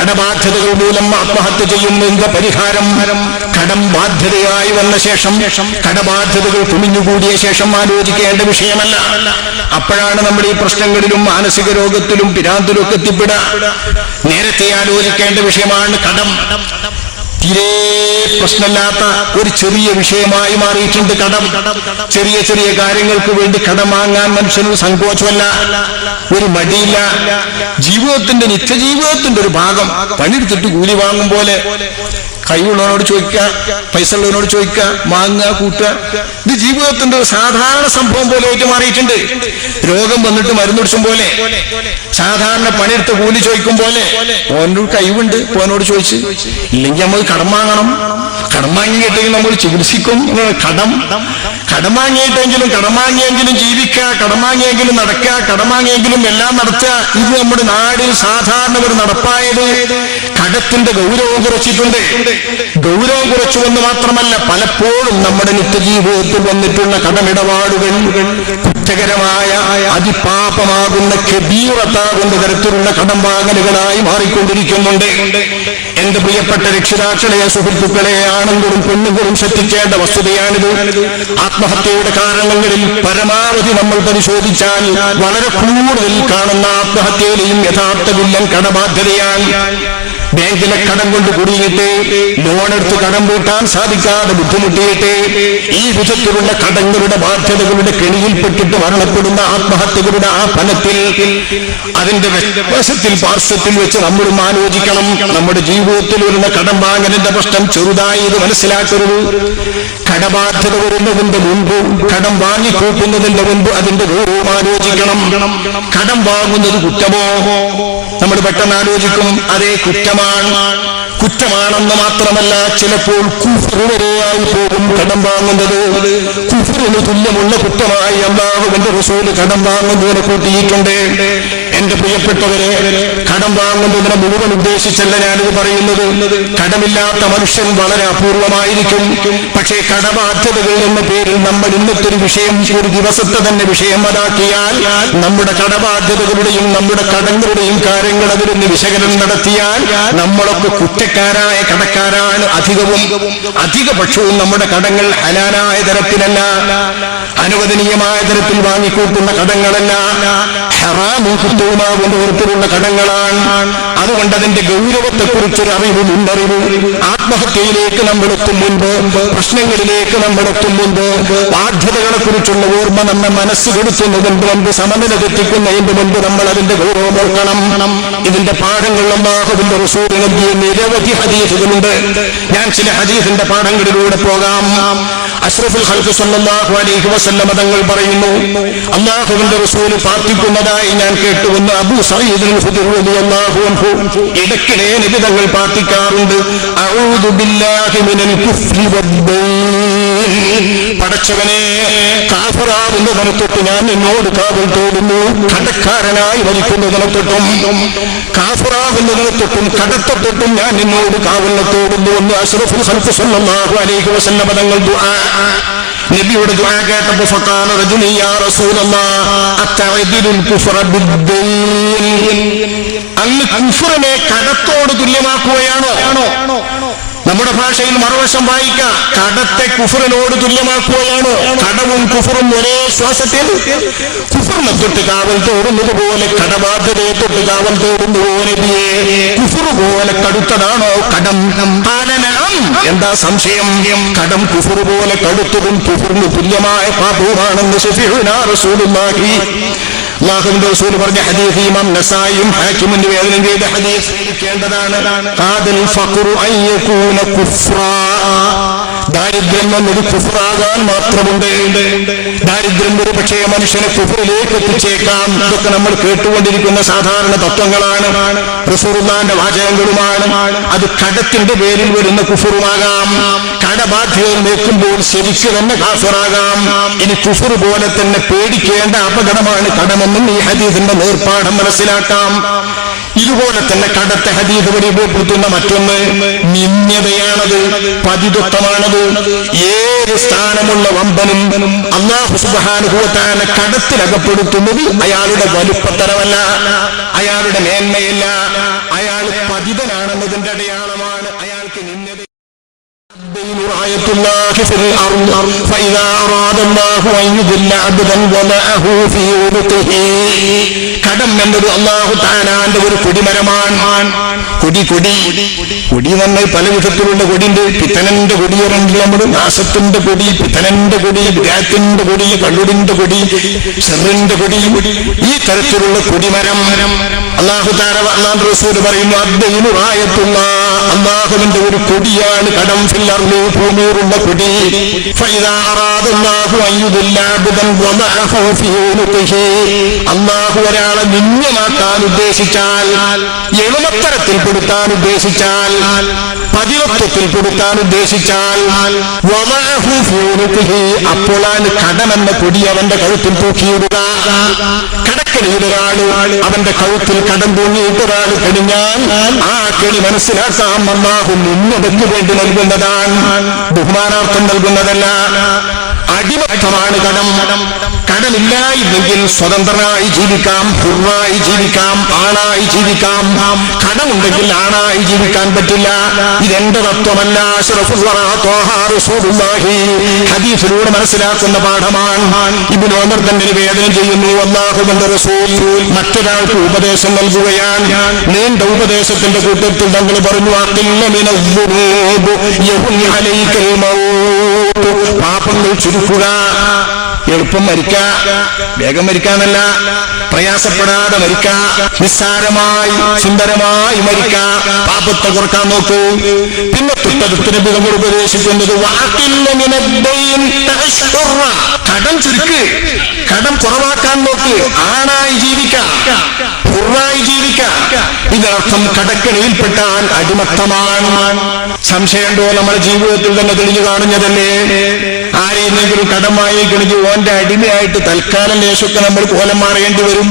കടബാധ്യതകൾ മൂലം ആത്മഹത്യ ചെയ്യുന്നതിന്റെ പരിഹാരം കടം ബാധ്യതയായി വന്ന ശേഷം കടബാധ്യതകൾ കുമിഞ്ഞുകൂടിയ ശേഷം ആലോചിക്കേണ്ട വിഷയമല്ല. അപ്പോഴാണ് നമ്മൾ ഈ പ്രശ്നങ്ങളിലും മാനസിക രോഗത്തിലും പിരാന്തിലും ഒക്കെ എത്തിപ്പെടുക. നേരത്തെ ആലോചിക്കേണ്ട വിഷയമാണ് കടം തീരെ പ്രശ്നമില്ലാത്ത ഒരു ചെറിയ വിഷയമായി മാറിയിട്ടുണ്ട് കടം. ചെറിയ ചെറിയ കാര്യങ്ങൾക്ക് വേണ്ടി കടം വാങ്ങാൻ മനുഷ്യനൊരു സങ്കോചമല്ല. ഒരു മടിയില്ല. ജീവിതത്തിന്റെ നിത്യജീവിതത്തിന്റെ ഒരു ഭാഗം പണിയെടുത്തിട്ട് കൂലി വാങ്ങും പോലെ. കൈയുള്ളവനോട് ചോദിക്കുക പൈസ ഉള്ളവനോട് ചോദിക്കുക വാങ്ങുക കൂട്ടുക. ഇത് ജീവിതത്തിന്റെ ഒരു സാധാരണ സംഭവം പോലെ ആയിട്ട് മാറിയിട്ടുണ്ട് രോഗം വന്നിട്ട് മരുന്നുടിച്ചും പോലെ. സാധാരണ പണിയെടുത്ത് കൂലി ചോദിക്കും പോലെ. ഓനൊരു കഴിവുണ്ട് ഓനോട് ചോദിച്ച്. ഇല്ലെങ്കിൽ നമ്മൾ കടം വാങ്ങണം. കടം വാങ്ങിയിട്ടെങ്കിൽ നമ്മൾ ചികിത്സിക്കും. കടം. കടം വാങ്ങിയിട്ടെങ്കിലും കടം വാങ്ങിയെങ്കിലും ജീവിക്കുക കടം വാങ്ങിയെങ്കിലും നടക്കുക കടം വാങ്ങിയെങ്കിലും എല്ലാം നടത്തുക. ഇത് നമ്മുടെ നാടിൽ സാധാരണ ഒരു നടപ്പായത് കടത്തിന്റെ ഗൗരവം കുറച്ചിട്ടുണ്ട്. ഗൗരവം കുറച്ചുവെന്ന് മാത്രമല്ല പലപ്പോഴും നമ്മുടെ നിത്യജീവിതത്തിൽ വന്നിട്ടുള്ള കടമിടപാടുകൾ കുറ്റകരമായ അതിപാപമാകുന്ന കബീറത്താകുന്ന തരത്തിലുള്ള കടം വാങ്ങലുകളായി മാറിക്കൊണ്ടിരിക്കുന്നുണ്ട്. എന്റെ പ്രിയപ്പെട്ട രക്ഷിതാക്കളെ സുഹൃത്തുക്കളെ ആണുങ്ങളും പെണ്ണുങ്ങളും ശ്രദ്ധിക്കേണ്ട വസ്തുതയാണിത്. ആത്മഹത്യയുടെ കാരണങ്ങളിൽ പരമാവധി നമ്മൾ പരിശോധിച്ചാൽ വളരെ കൂടുതൽ കാണുന്ന ആത്മഹത്യയിലെയും യഥാർത്ഥ വില്ലൻ കടബാധ്യതയാണ് ബാങ്കിലെ കടം കൊണ്ട് കുടുങ്ങിയിട്ട് ലോൺ എടുത്ത് കടം പൂട്ടാൻ സാധിക്കാതെ ബുദ്ധിമുട്ടിയിട്ട് ഈ വിധത്തിലുള്ള കടങ്ങളുടെ ബാധ്യതകളുടെ കെണിയിൽപ്പെട്ടിട്ട് മരണപ്പെടുന്ന ആത്മഹത്യകളുടെ ആ ഫലത്തിൽ അതിന്റെ വശത്തിൽ പാർശ്വത്തിൽ വെച്ച് നമ്മളും ആലോചിക്കണം. നമ്മുടെ ജീവിതത്തിൽ വരുന്ന കടം വാങ്ങലിന്റെ പ്രശ്നം ചെറുതായി ഇത് മനസ്സിലാക്കരുത്. കടബാധ്യത വരുന്നതിന്റെ മുൻപ് കടം വാങ്ങിക്കൂട്ടുന്നതിന്റെ മുൻപ് അതിന്റെ ഗൗരവം ആലോചിക്കണം. കടം വാങ്ങുന്നത് കുറ്റമോ? നമ്മൾ പെട്ടെന്ന് ആലോചിക്കും അതേ കുറ്റമാണ്. കുറ്റമാണെന്ന് മാത്രമല്ല ചിലപ്പോൾ കുഫറിനെതിരായി പോകും കടം വാങ്ങുന്നത്. കുഫറിന് തുല്യമുള്ള കുറ്റമായി അള്ളാഹുവിന്റെ റസൂൽ കടം വാങ്ങുന്നതിനെ കൂട്ടിയിട്ടുണ്ട്. പ്രിയപ്പെട്ടവരെ കടം വാങ്ങുന്നതിനെ മുഴുവൻ ഉദ്ദേശിച്ചല്ല ഞാനിത് പറയുന്നത്. കടമില്ലാത്ത മനുഷ്യൻ വളരെ അപൂർവമായിരിക്കും. പക്ഷേ കടബാധ്യതകൾ എന്ന പേരിൽ നമ്മൾ ഇന്നത്തെ ഒരു വിഷയം ഒരു ദിവസത്തെ തന്നെ വിഷയം അതാക്കിയാൽ നമ്മുടെ കടബാധ്യതകളുടെയും നമ്മുടെ കടങ്ങളുടെയും കാര്യങ്ങൾ അതിലൊന്ന് വിശകലനം നടത്തിയാൽ നമ്മളൊക്കെ കുറ്റക്കാരായ കടക്കാരാണ് അധികവും. അധികപക്ഷവും നമ്മുടെ കടങ്ങൾ ഹലാലായ തരത്തിലല്ല. അനുവദനീയമായ തരത്തിൽ വാങ്ങിക്കൂട്ടുന്ന കടങ്ങളല്ല. ഹറാമും തരത്തിലുള്ള കടങ്ങളാണ് അതുകൊണ്ട് അതിന്റെ ഗൗരവത്തെ കുറിച്ചൊരു അറിവ് മുന്നറിവ് ആത്മഹത്യയിലേക്ക് നമ്മൾ എത്തും മുൻപ് പ്രശ്നങ്ങളിലേക്ക് നമ്മൾ എത്തും മുൻപ് ബാധ്യതകളെ കുറിച്ചുള്ള ഓർമ്മ നമ്മെ മനസ്സ് കൊടുക്കുന്നതിന് മുൻപ് സമനില തെറ്റിക്കുന്നതിന് മുൻപ് നമ്മൾ അതിന്റെ ഗൗരവം ഓർക്കണം. ഇതിന്റെ പാഠങ്ങൾ അള്ളാഹുവിന്റെ റസൂൽ നൽകിയ നിരവധി ഹദീസുകളുണ്ട്. ഞാൻ ചില ഹദീസിന്റെ പാഠങ്ങളിലൂടെ പോകാം. അഷ്റഫുൽ ഹൽഫുസ് സല്ലല്ലാഹു അലൈഹി വസല്ലം തങ്ങൾ പറയുന്നു അള്ളാഹുവിന്റെ റസൂൽ പ്രാർത്ഥിക്കുന്നതായി ഞാൻ കേട്ടുവന്ന് അബൂ ഇടയ്ക്കിടെ നിബിതങ്ങൾ വദ്ദൈൻ പടച്ചവനെ കാഫറാവുന്നതിനെ തൊട്ട് ഞാൻ എന്നോട് കാവൽ തോടുന്നു കടക്കാരനായി വലിക്കുന്ന തൊട്ടും കാഫറാവുന്ന തൊട്ടും കടത്തെ ഞാൻ എന്നോട് കാവലിനെ തോടുന്നു എന്ന് അഷ്റഫുൽ ഖൽഖ് സല്ലല്ലാഹു അലൈഹി വസല്ലം ദുആ നബിയുടെ ദുആ കേട്ടപ്പോൾ ഫഖാല റജുലി യാ റസൂലല്ലാഹ് അത്തഅദിലുൽ കുഫ്ര ബിദ്ദൈൻ. അങ്ങ് കുഫ്രനെ കടത്തോട് തുല്യമാക്കുകയാണോ? നമ്മുടെ ഭാഷയിൽ മറുവശം വായിക്കാം കടത്തെ കുഫറിനോട് തുല്യമാക്കുകയാണ്? കടവും കുഫറും ഒരേ ശ്വാസത്തിൽ. കുഫറിനെ തൊട്ട് കാവൽ തോടുന്നത് പോലെ കടബാധ്യതയെ തൊട്ട് കാവൽ തോടുന്നത് നബിയെ കുഫർ പോലെ കടുത്തതാണോ കടം? എന്താ സംശയം? കടം കുഫുർ പോലെ കടുത്തതും കുഫുറിന് തുല്യമായ പാപവുമാണെന്ന് റസൂലുള്ളാഹി അള്ളാഹുവിന്റെ റസൂൽ പറഞ്ഞ ഹദീസ് ഇമാം നസായിയും ഹാക്കിമും നിവേദനം ചെയ്ത ഹദീസ് കേണ്ടതാണ് ദാരിദ്ര്യം എന്നൊരു കുഫറാകാൻ മാത്രമുണ്ട്. ദാരിദ്ര്യം ഒരു പക്ഷേ മനുഷ്യനെ കുഫറിലേക്ക് എത്തിച്ചേക്കാം. ഇതൊക്കെ നമ്മൾ കേട്ടുകൊണ്ടിരിക്കുന്ന സാധാരണ തത്വങ്ങളാണ്. റസൂറുല്ലാന്റെ വാചകങ്ങളുമാണ്. അത് കടത്തിന്റെ പേരിൽ വരുന്ന കുഫറുമാകാം. കടബാധ്യത നോക്കുമ്പോൾ ശരിക്ക് തന്നെ കാഫറാകാം. ഇനി കുഫർ പോലെ തന്നെ പേടിക്കേണ്ട അപകടമാണ് കടമെന്നും ഈ ഹദീസിന്റെ നേർപ്പാഠം മനസ്സിലാക്കാം. ഇതുപോലെ തന്നെ കടത്തെ ഹദീസ് പരിചയപ്പെടുത്തുന്ന മറ്റൊന്ന് നിന്യതയാണത് പതിതൊത്തമാണത് ഏത് സ്ഥാനമുള്ള വമ്പനും അള്ളാഹു സുബാനുഭവത്താനെ കടത്തിലകപ്പെടുത്തുന്നത് അയാളുടെ വലുപ്പത്തരമല്ല അയാളുടെ മേന്മയല്ല അയാൾ പതിതനാണ് അടയാളമാണ് അയാൾക്ക് നിന്നത الدين راية الله في الأرض فإذا أراد الله أن يذل عبدا وضعه في عنقه കടം എന്നത് അള്ളാഹു താനാന്റെ ഒരു കൊടിമരമാണ് കൊടി കൊടി കൊടി തന്നെ പല വിധത്തിലുള്ള കൊടിയുണ്ട്. പിത്തനന്റെ കൊടി പറയുന്നത് നമ്മൾ നാശത്തിന്റെ കൊടി പിത്തനന്റെ കൊടി വിരാത്തിന്റെ കൊടി കള്ളുടിന്റെ കൊടി ചെറിന്റെ കൊടി ഈ തരത്തിലുള്ള കൊടിമരം അള്ളാഹുതാര അള്ളാൻ റസൂർ പറയുന്നു ആയത്തുന്ന അള്ളാഹുവിന്റെ ഒരു കൊടിയാണ് കടം ഫില്ലറിലെ ഭൂമിയിലുള്ള കൊടി. അള്ളാഹു ഒരാളെ നിന്യമാക്കാൻ ഉദ്ദേശിച്ചാൽ എളുപ്പത്തരത്തിൽ കൊടുത്താൻ ഉദ്ദേശിച്ചാൽ പതിവത്വത്തിൽ കൊടുക്കാൻ ഉദ്ദേശിച്ചാൽ അപ്പോൾ കടമെന്ന കൊടി അവന്റെ കഴുത്തിൽ തൂക്കിയിടുക. കടക്കണിയിലൊരാൾ അവന്റെ കഴുത്തിൽ കടം തൂങ്ങിയിട്ട് ഒരാൾ കെടിഞ്ഞാൽ ആ കെണി മനസ്സിലാക്കാൻ അള്ളാഹു ഉന്നതയ്ക്ക് വേണ്ടി നൽകുന്നതാണ്. ബഹുമാനാർത്ഥം നൽകുന്നതല്ല. അടിമത്തമാണ് കടം. കടമില്ലായിരുന്നെങ്കിൽ സ്വതന്ത്രനായി ജീവിക്കാം പൂർണായി ജീവിക്കാം ആണായി ജീവിക്കാം. കടമുണ്ടെങ്കിൽ ആണായി ജീവിക്കാൻ പറ്റില്ല. ഇതെന്റെ തത്വമല്ല. ഹദീഫിലൂടെ മനസ്സിലാക്കുന്ന പാഠമാണ്. ഉമർ തന്നെ നിവേദനം ചെയ്യുന്നു റസൂൽ. മറ്റൊരാൾക്ക് ഉപദേശം നൽകുകയാണ്. നീണ്ട ഉപദേശത്തിന്റെ കൂട്ടത്തിൽ തങ്ങൾ പറഞ്ഞു അഖില്ല യഹുൻ പാപങ്ങൾ ചുരുക്കുക എളുപ്പം മരിക്ക വേഗം മരിക്കാന്നല്ല പ്രയാസപ്പെടാതെ മരിക്ക നിസ്സാരമായി സുന്ദരമായി മരിക്ക പാപത്തെ കുറയ്ക്കാൻ നോക്കൂ പിന്നെ തൊട്ടടുത്തിന് നമ്മൾ ഉപദേശിക്കുന്നത്. കടം ചുരുക്ക് കടം കുറവാക്കാൻ നോക്ക് ആണായി ജീവിക്കാം ഹുറായി ജീവിക്കാം. ഇതിനർത്ഥം കടക്കണിയിൽപ്പെട്ടാൻ അടിമത്തമാണ്. സംശയമുണ്ടോ നമ്മുടെ ജീവിതത്തിൽ തന്നെ തെളിഞ്ഞു കാണുന്നതല്ലേ? ആരെയെങ്കിലും കടമായി വാങ്ങിക്കണെങ്കിൽ ഓന്റെ അടിമയായിട്ട് തൽക്കാലം ലേശമൊക്കെ നമ്മൾ കോലം മാറേണ്ടി വരും.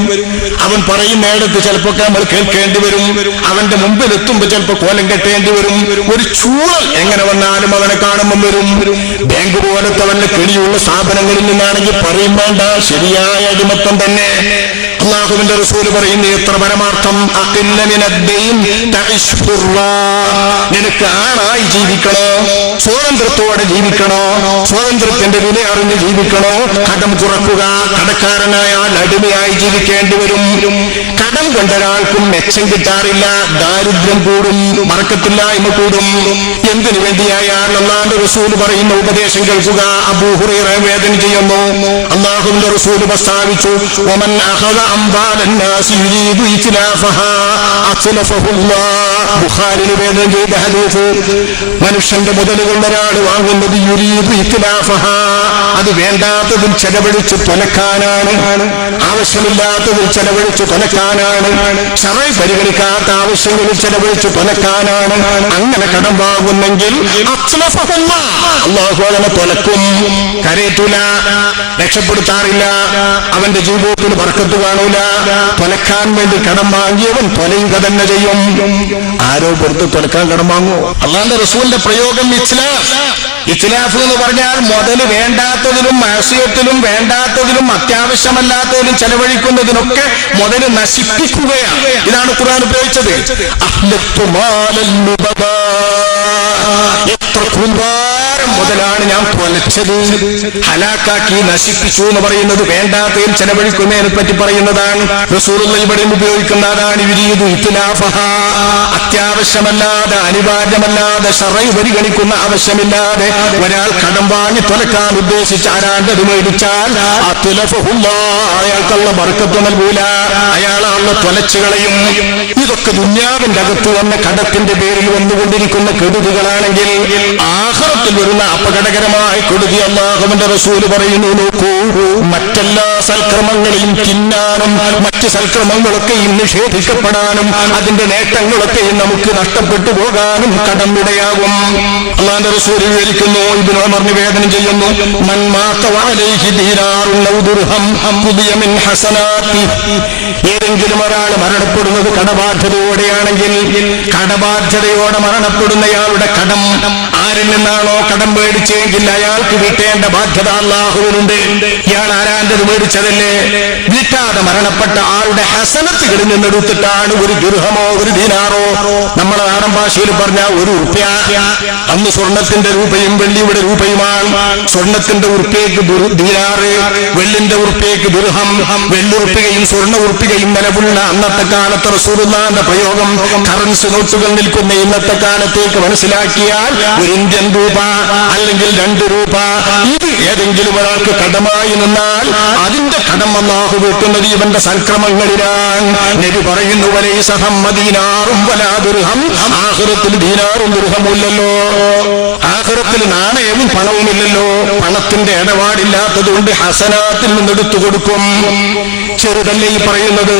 അവൻ പറയും നേടത്ത് ചിലപ്പോ നമ്മൾ കേൾക്കേണ്ടി വരും. അവന്റെ മുമ്പിൽ എത്തുമ്പോ ചിലപ്പോ കോലം കെട്ടേണ്ടി വരും. ഒരു ചൂളൽ എങ്ങനെ വന്നാലും അവനെ കാണുമ്പോൾ വരും. ബാങ്ക് പോലത്തെ അവന്റെ കിളിയുള്ള സ്ഥാപനങ്ങളിൽ നിന്നാണെങ്കിൽ പറയും വേണ്ട ശരിയായ അടിമത്തം തന്നെ. അള്ളാഹുവിന്റെ റസൂൽ പറയുന്നു എത്ര പരമാർത്ഥം നിനക്ക് ആണായി ജീവിക്കണോ? സ്വാതന്ത്ര്യത്തോടെ ജീവിക്കണോ? സ്വാതന്ത്ര്യത്തിന്റെ വില അറിഞ്ഞ് ജീവിക്കണോ? കടം കുറക്കുക കടക്കാരനായാൽ അടിമയായി ജീവിക്കേണ്ടി വരും. കടം കണ്ട ഒരാൾക്കും മെച്ചം കിട്ടാറില്ല ദാരിദ്ര്യം കൂടും മറക്കത്തില്ലായ്മ കൂടും. എന്തിനു വേണ്ടിയായാൽ അള്ളാന്റെ റസൂൽ പറയുന്ന ഉപദേശം കേൾക്കുക? അബൂഹുറേറെ വേദന ചെയ്യുന്നു. അള്ളാഹുവിന്റെ റസൂൽ പ്രസ്താവിച്ചു ഒമൻ അഹദ أموال الناس يريد إتلافها أتلفه الله ബുഖാരി നിവേദനം ചെയ്ത ഹദീസ് മനുഷ്യന്റെ മുതലുകൾ ഒരാൾ വാങ്ങുന്നത് യുരീദ് ഇത്ലാഫഹ അത് വേണ്ടാത്തതിൽ ചെലവഴിച്ച് തുലക്കാനാണ് ആവശ്യമില്ലാത്തതിൽ ചെലവഴിച്ച് തുലക്കാനാണ് ഷറൈ പരിഗണിക്കാത്ത ആവശ്യങ്ങളിൽ ചെലവഴിച്ച് തുലക്കാനാണ് അങ്ങനെ കടം വാങ്ങുന്നെങ്കിൽ അത്ലഫഹുള്ള. അള്ളാഹു അവനെ തുലക്കും കരയറ്റൂല രക്ഷപ്പെടുത്താറില്ല അവന്റെ ജീവിതത്തിൽ വർക്കത്ത് കാണൂല തുലക്കാൻ വേണ്ടി കടം വാങ്ങിയവൻ തൊലയുക തന്നെ ചെയ്യും. ആരോ പുറത്ത് തുലക്കാൻ കടം വാങ്ങൂ അള്ളാന്റെ റസൂലിന്റെ പ്രയോഗം ഇസ്ലാഫ് ഇസ്ലാഫ് എന്ന് പറഞ്ഞാൽ മുതൽ വേണ്ടാത്തതിലും മാസിയത്തിലും വേണ്ടാത്തതിലും അത്യാവശ്യമല്ലാത്തതിലും ചെലവഴിക്കുന്നതിനൊക്കെ മുതൽ നശിപ്പിക്കുകയാണ്. ഇതാണ് ഖുർആൻ ഉപയോഗിച്ചത്. എത്ര കൂമ്പാരം മുതലാണ് ഞാൻ കൊലച്ചത് ഹലാക്കാക്കി നശിപ്പിച്ചു എന്ന് പറയുന്നത് വേണ്ടാത്തതിൽ ചെലവഴിക്കുന്നതിനെ പറ്റി പറയുന്നതാണ്. ഇവിടെ ഉപയോഗിക്കുന്ന അതാണ് വിരീതു അത്യാവശ്യമല്ലാതെ അനിവാര്യമല്ലാതെ ഷറൈ പരിഗണിക്കുന്ന ആവശ്യമില്ലാതെ ഒരാൾ കടം വാങ്ങി തുലക്കാൻ ഉദ്ദേശിച്ച് ആരാണ്ടത് മേടിച്ചാൽ ആ തുലഫഹുള്ള അയാൾക്കുള്ള ബർക്കത്ത് നൽകൂല. അയാളാണ് തുലച്ചുകളെയും ഇതൊക്കെ ദുന്യാവിന്റെ അകത്ത് വന്ന കടത്തിന്റെ പേരിൽ വന്നുകൊണ്ടിരിക്കുന്ന കെടുതികളാണെങ്കിൽ ആഹ്റത്തിൽ വരുന്ന അപകടകരമായ കൊടുതി അള്ളാഹുവിന്റെ റസൂൽ പറയുന്നു നോക്കൂ മറ്റെല്ലാ സൽക്രമങ്ങളെയും തിന്നാനും മറ്റ് സൽക്രമങ്ങളൊക്കെയും നിഷേധിക്കപ്പെടാനും അതിന്റെ നേട്ടങ്ങളൊക്കെയും നമുക്ക് നഷ്ടപ്പെട്ടു പോകാനും കടമ്പിടയാകും. അള്ളാന്റെ റസൂൽ വിവരിക്കുന്നു ഇതിനോ പറഞ്ഞ് വേദന ചെയ്യുന്നു ഏതെങ്കിലും ഒരാൾ മരണപ്പെടുന്നത് കടബാധ്യത കടബാധ്യതയോടെയാണെങ്കിൽ കടബാധ്യതയോടെ മരണപ്പെടുന്നയാളുടെ കടം ആരിൽ നിന്നാണോ കടം മേടിച്ചെങ്കിൽ അയാൾക്ക് കിട്ടേണ്ട ബാധ്യത അള്ളാഹുവിനുണ്ട് ഇയാൾ ആരാന്റത് മേടിച്ചതല്ലേ വീട്ടാതെ മരണപ്പെട്ട ആളുടെ ഹസനത്തുകളിൽ നിന്നെടുത്തിട്ടാണ് ഒരു ദുർഹമോ ഒരു ദീനാറോ? നമ്മളെ നാടൻ ഭാഷയിൽ പറഞ്ഞ ഒരു ഉറുപ്പ്യ. അന്ന് സ്വർണത്തിന്റെ രൂപയും വെള്ളിയുടെ രൂപയുമാണ്. സ്വർണത്തിന്റെ ഉറുപ്പ്യക്ക് ദീനാറ് വെള്ളിന്റെ ഉറുപ്പ്യക്ക് ദുർഹം. വെള്ളുറുപ്പികയും സ്വർണ ഉറുപ്പികയും നിലവുള്ള അന്നത്തെ കാലത്ത് റസൂറുന്നാന്റെ പ്രയോഗം. കറൻസി നോട്ടുകൾ നിൽക്കുന്ന ഇന്നത്തെ കാലത്തേക്ക് മനസ്സിലാക്കിയാൽ ഒരു ഇന്ത്യൻ രൂപ അല്ലെങ്കിൽ രണ്ട് രൂപ. ഇത് ഏതെങ്കിലും ഒരാൾക്ക് കടമായി നിന്നാൽ അതിന്റെ കടം അള്ളാഹു വെട്ടുന്നത് ഇവന്റെ സൽക്രമങ്ങളിലാണ് നബി പറയുന്നു വലൈ സഹം മദീനാറും വലാ ദുർഹം ആഹ്റത്തിൽ ദീനാറും ദുർഹമില്ലല്ലോ. ആഹ്റത്തിൽ നാണയവും പണവുമില്ലല്ലോ. പണത്തിന്റെ ഇടപാടില്ലാത്തത് കൊണ്ട് ഹസനാത്തിൽ നിന്നെടുത്തു കൊടുക്കും. ചെറുതല്ലേ ഈ പറയുന്നത്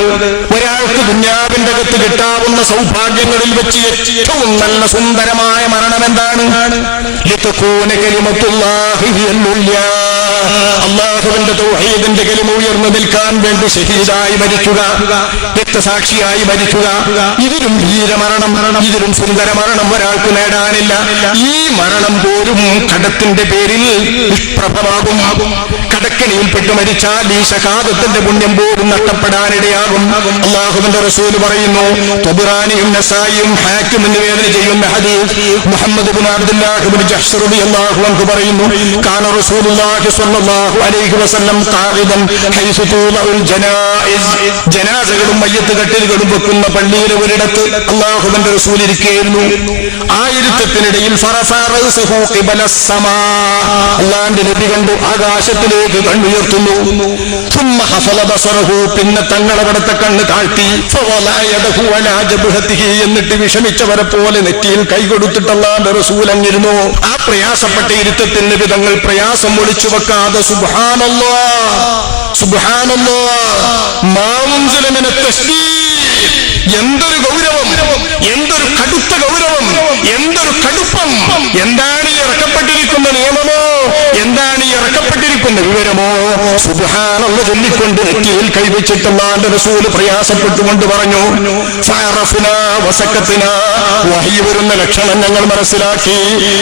ഒരാൾക്ക് ദുന്യാവിന്റെ അകത്ത് കിട്ടാവുന്ന സൗഭാഗ്യങ്ങളിൽ വെച്ച് ഏറ്റവും നല്ല സുന്ദരമായ മരണം എന്താണ്. അള്ളാഹുവിന്റെ തൗഹീദിന്റെ കലിമ ഉയർന്നു നിൽക്കാൻ വേണ്ടി ഷഹീദായി മരിക്കുക രക്തസാക്ഷിയായി മരിക്കുക. ഇതിലും വീരമരണം മരണം ഇതിലും സുന്ദര മരണം ഒരാൾക്ക് നേടാനില്ല. ഈ മരണം പോലും കടത്തിന്റെ പേരിൽ നിഷ്പ്രഭമാകും. കടക്കണിയിൽപ്പെട്ട് മരിച്ചാൽ ഈ ഷഹാദത്തിന്റെ പുണ്യം പോലും നഷ്ടപ്പെടാനിടയാകും. അള്ളാഹുവിന്റെ റസൂൽ പറയുന്നു തൊബുറാനിയും നസായിയും ഹാക്കും നിവേദന ചെയ്യുന്ന ഹദീസ് മുഹമ്മദ് ബിൻ റളിയല്ലാഹു അൻഹു പറയുന്നു കാന റസൂലുള്ളാഹി അലൈഹി വസല്ലം ഹൈസു ജനാസകളും മയ്യത്ത് കട്ടിലുകളും വെക്കുന്ന പള്ളിയിലെ ഒരിടത്ത് അള്ളാഹുവിന്റെ റസൂൽ ഇരിക്കുകയായിരുന്നു ആയിരത്തിനിടയിൽ ഫറഫ അള്ളാന്റെ നബി കണ്ടു ആകാശത്തിലേക്ക് മുകളിലേക്ക് കണ്ണുയർത്തുന്നു പിന്നെ തങ്ങളവിടത്തെ കണ്ണ് താഴ്ത്തി. എന്നിട്ട് വിഷമിച്ചവരെ പോലെ നെറ്റിയിൽ കൈകൊടുത്തിട്ടല്ലാണ്ട് റസൂലങ്ങിരുന്നു ആ പ്രയാസപ്പെട്ട ഇരുത്തത്തിന് വിധങ്ങൾ പ്രയാസം ഒളിച്ചു വെക്കാതെ സുബാനല്ലോ സുബാനല്ലോ എന്തൊരു ഗൗരവം എന്തൊരു കടുത്ത ഗൗരവം എന്തൊരു കടുപ്പം. എന്താണ് ഈ ഇറക്കപ്പെട്ടിരിക്കുന്ന നിയമമോ? എന്താണ് ഈ ഇറക്കപ്പെട്ടിരിക്കുന്ന വിവരമോ? സുബാനുള്ള ചൊല്ലിക്കൊണ്ട് നെറ്റിയിൽ കൈവച്ചിട്ടുള്ള റസൂൽ പ്രയാസപ്പെട്ടുകൊണ്ട് പറഞ്ഞു വഹി വരുന്ന ലക്ഷണം ഞങ്ങൾ മനസ്സിലാക്കി.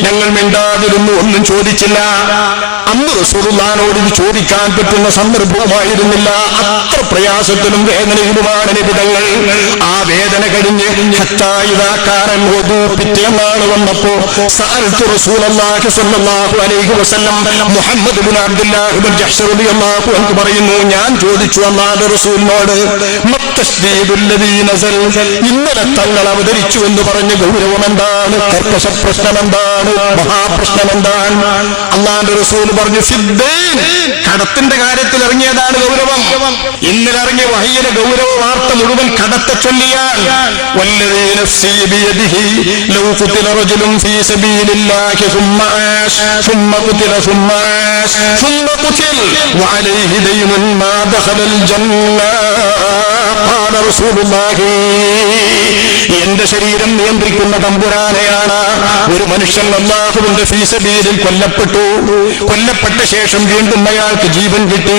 ഞങ്ങൾ മിണ്ടാതിരുന്നു ഒന്നും ചോദിച്ചില്ല. അന്ന് റസൂലുള്ളാനോട് ഇത് ചോദിക്കാൻ പറ്റുന്ന സന്ദർഭമായിരുന്നില്ല അത്ര പ്രയാസത്തിലും വേദനയിലുമാണ് നിബിതങ്ങൾ. ആ വേദന കഴിഞ്ഞ് ഹത്തായിതാക്കാരൻ ഒതു പിറ്റേന്നാണ് വന്നപ്പോ സഅൽതു റസൂലല്ലാഹി സ്വല്ലല്ലാഹു അലൈഹി വസല്ലം സഹോദരൻ Muhammad bin Abdullah bin Jahsh റളിയല്ലാഹു അൻഹു പറയുന്നു ഞാൻ ചോദിച്ചു അല്ലാഹുവിന്റെ റസൂലിനോട് മത്തസ്ദീദുൽ ലദീ നസൽ ഇന്നലെ തങ്ങൾ അവതരിച്ചു എന്ന് പറഞ്ഞ ഗൗരവം എന്താണ്? കർക്കശ പ്രശ്നം എന്താണ് മഹാപ്രശ്നം എന്താണ് അള്ളാന്റെ റസൂൽ പറഞ്ഞു സിദ്ധേൻ കടത്തിന്റെ കാര്യത്തിൽ ഇറങ്ങിയതാണ് ഗൗരവം. ഇന്നലെ ഇറങ്ങിയ വഹയ്യന്റെ ഗൗരവ വാർത്ത മുഴുവൻ കടത്തെ ചൊല്ലിയാൽ ലൗ കുത്തില റജുലും ഫീ സബീലില്ലാഹി സുമ്മ ആശ സുമ്മ കുത്തില ثم عاش ثم قتل وعليه دين ما دخل الجنة قال رسول الله എന്റെ ശരീരം നിയന്ത്രിക്കുന്ന തമ്പുരാനെയാണ് ഒരു മനുഷ്യൻ അള്ളാഹുവിന്റെ ഫീസബീലിൽ കൊല്ലപ്പെട്ടു കൊല്ലപ്പെട്ട ശേഷം വീണ്ടും അയാൾക്ക് ജീവൻ കിട്ടി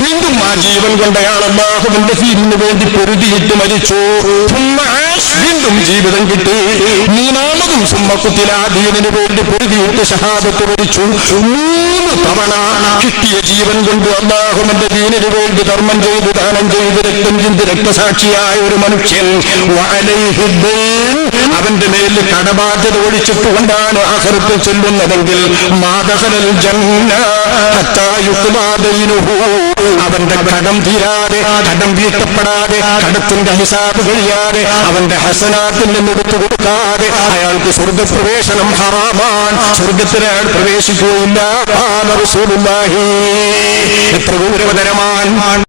വീണ്ടും ആ ജീവൻ കൊണ്ട് അയാൾ അള്ളാഹുവിന്റെ ഫീലിന് വേണ്ടി പൊരുതിയിട്ട് മരിച്ചു ثم عاش. വീണ്ടും ജീവിതം കിട്ടി മൂന്നാമതും സുമ്മക്കുത്തിലാദീനിന് വേണ്ടി പൊരുതിയിട്ട് ഷഹാദത്ത് മരിച്ചു മൂന്ന് തവണ കിട്ടിയ ജീവൻ കൊണ്ട് അള്ളാഹുമന്റെ ദീനിന് വേണ്ടി ധർമ്മം ചെയ്ത് ദാനം ചെയ്ത് രക്തം ചിന്തി രക്തസാക്ഷിയായ ഒരു മനുഷ്യൻ അവന്റെ മേൽ കടബാധ്യത ഒഴിച്ചിട്ടുകൊണ്ടാണ് ആഹൃത്തിൽ ചെല്ലുന്നതെങ്കിൽ മാതഹലൽ ജന്ന ഹത്താ യുഖ്ലാ ദൈനുഹു. അവന്റെ കടം തീരാതെ കടം വീട്ടപ്പെടാതെ കടത്തിന്റെ ഹിസാബ് കഴിയാതെ അവന്റെ ഹസനാത്തിൽ നിന്ന് കൊടുക്കാതെ അയാൾക്ക് സ്വർഗപ്രവേശനം ഹറാമാണ് സ്വർഗത്തിൽ അയാൾ പ്രവേശിക്കുകയില്ല. എത്ര ഗൗരവതരമാണ്